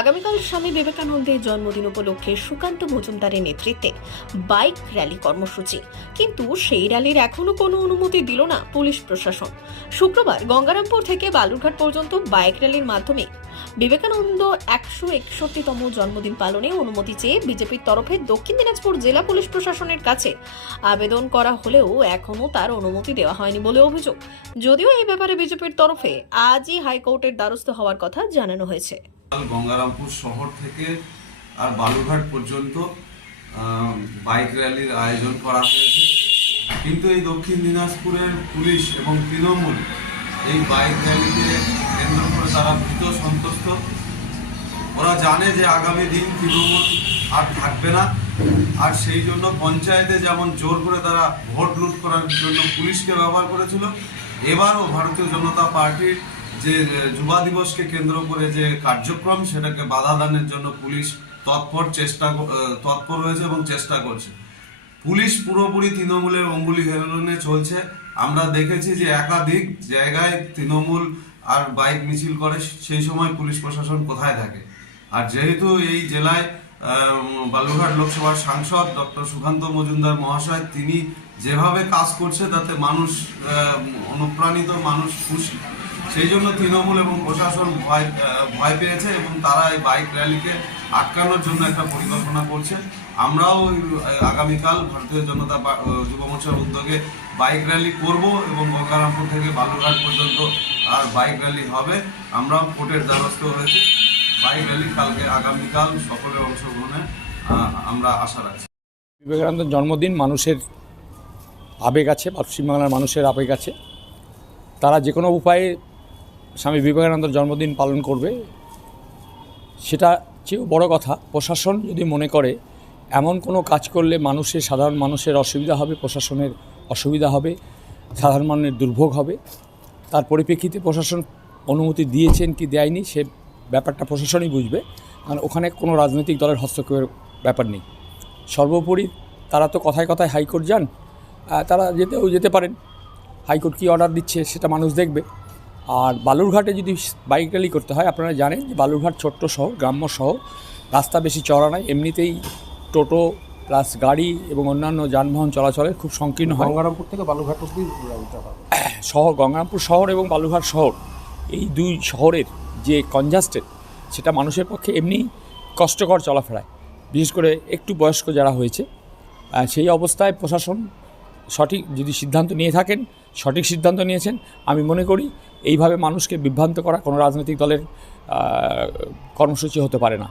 আগামীকাল স্বামী বিবেকানন্দের জন্মদিন উপলক্ষে সুকান্ত মজুমদারের নেতৃত্বে বাইক র্যালি কর্মসূচি, কিন্তু সেই র্যালির এখনো কোনো অনুমতি দিল না পুলিশ প্রশাসন। শুক্রবার গঙ্গারামপুর থেকে বালুরঘাট পর্যন্ত বাইক র্যালির মাধ্যমে বিবেকানন্দ 161তম জন্মদিন পালনে অনুমতি চেয়ে বিজেপির তরফে দক্ষিণ দিনাজপুর জেলা পুলিশ প্রশাসনের কাছে আবেদন করা হলেও এখনো তার অনুমতি দেওয়া হয়নি বলে অভিযোগ। যদিও এই ব্যাপারে বিজেপির তরফে আজই হাইকোর্টের দ্বারস্থ হওয়ার কথা জানানো হয়েছে। গঙ্গারামপুর শহর থেকে আর বালুরঘাট পর্যন্ত বাইক র্যালির আয়োজন করা হয়েছে, কিন্তু এই দক্ষিণ দিনাজপুরের পুলিশ এবং তৃণমূল এই বাইক র্যালিকে কেন্দ্র করে তারা ভীত সন্ত্রস্ত। ওরা জানে যে আগামী দিন তৃণমূল আর থাকবে না, আর সেই জন্য পঞ্চায়েতে যেমন জোর করে তারা ভোট লুট করার জন্য পুলিশকে ব্যবহার করেছিল, এবারও ভারতীয় জনতা পার্টির যে যুবা দিবসকে কেন্দ্র করে যে কার্যক্রম সেটাকে বাধা দানের জন্য পুলিশ তৎপর হয়েছে এবং চেষ্টা করছে। পুলিশ পুরোপুরি তৃণমূলের অঙ্গুলি হেলনে চলছে। আমরা দেখেছি যে একাধিক জায়গায় তৃণমূল আর বাইক মিছিল করে, সেই সময় পুলিশ প্রশাসন কোথায় থাকে? আর যেহেতু এই জেলায় বালুরঘাট লোকসভার সাংসদ ডক্টর সুকান্ত মজুমদার মহাশয় তিনি যেভাবে কাজ করছে তাতে মানুষ অনুপ্রাণিত, মানুষ খুশি। সেই জন্য তৃণমূল এবং প্রশাসন ভয় পেয়েছে এবং তারা এই বাইক র্যালিকে আটকানোর জন্য একটা পরিকল্পনা করছে। আমরাও আগামীকাল ভারতীয় জনতা যুব মোর্চার উদ্যোগে বাইক র্যালি করব এবং গঙ্গারামপুর থেকে বালুরঘাট পর্যন্ত আর বাইক র্যালি হবে। আমরাও কোর্টের দ্বারস্থ হয়েছি। বাইক র্যালি কালকে আগামীকাল সকলের অংশগ্রহণে আমরা আশা রাখছি। বিবেকানন্দের জন্মদিন মানুষের আবেগ আছে, পশ্চিমবাংলার মানুষের আবেগ আছে। তারা যে কোনো উপায়ে স্বামী বিবেকানন্দের জন্মদিন পালন করবে, সেটা চেয়েও বড় কথা প্রশাসন যদি মনে করে এমন কোনো কাজ করলে সাধারণ মানুষের অসুবিধা হবে, প্রশাসনের অসুবিধা হবে, সাধারণ মানুষের দুর্ভোগ হবে, তার পরিপ্রেক্ষিতে প্রশাসন অনুমতি দিয়েছেন কি দেয়নি সে ব্যাপারটা প্রশাসনই বুঝবে, কারণ ওখানে কোনো রাজনৈতিক দলের হস্তক্ষেপের ব্যাপার নেই। সর্বোপরি তারা তো কথায় কথায় হাইকোর্ট যান, তারা যেতে পারেন। হাইকোর্ট কী অর্ডার দিচ্ছে সেটা মানুষ দেখবে। আর বালুরঘাটে যদি বাইক র্যালি করতে হয়, আপনারা জানেন যে বালুরঘাট ছোট্ট শহর, গ্রাম্য শহর, রাস্তা বেশি চওড়া নয়, এমনিতেই টোটো প্লাস গাড়ি এবং অন্যান্য যানবাহন চলাচলের খুব সংকীর্ণ হয়। গঙ্গারামপুর থেকে বালুরঘাট অবধি শহর, গঙ্গারামপুর শহর এবং বালুরঘাট শহর, এই দুই শহরের যে কনজাস্টেড সেটা মানুষের পক্ষে এমনি কষ্টকর চলাফেরায়, বিশেষ করে একটু বয়স্ক যারা হয়েছে। সেই অবস্থায় প্রশাসন সঠিক যদি সিদ্ধান্ত নিয়ে থাকেন, সঠিক সিদ্ধান্ত নিয়েছেন। আমি মনে করি এইভাবে মানুষকে বিভ্রান্ত করা কোনো রাজনৈতিক দলের কর্মসূচি হতে পারে না।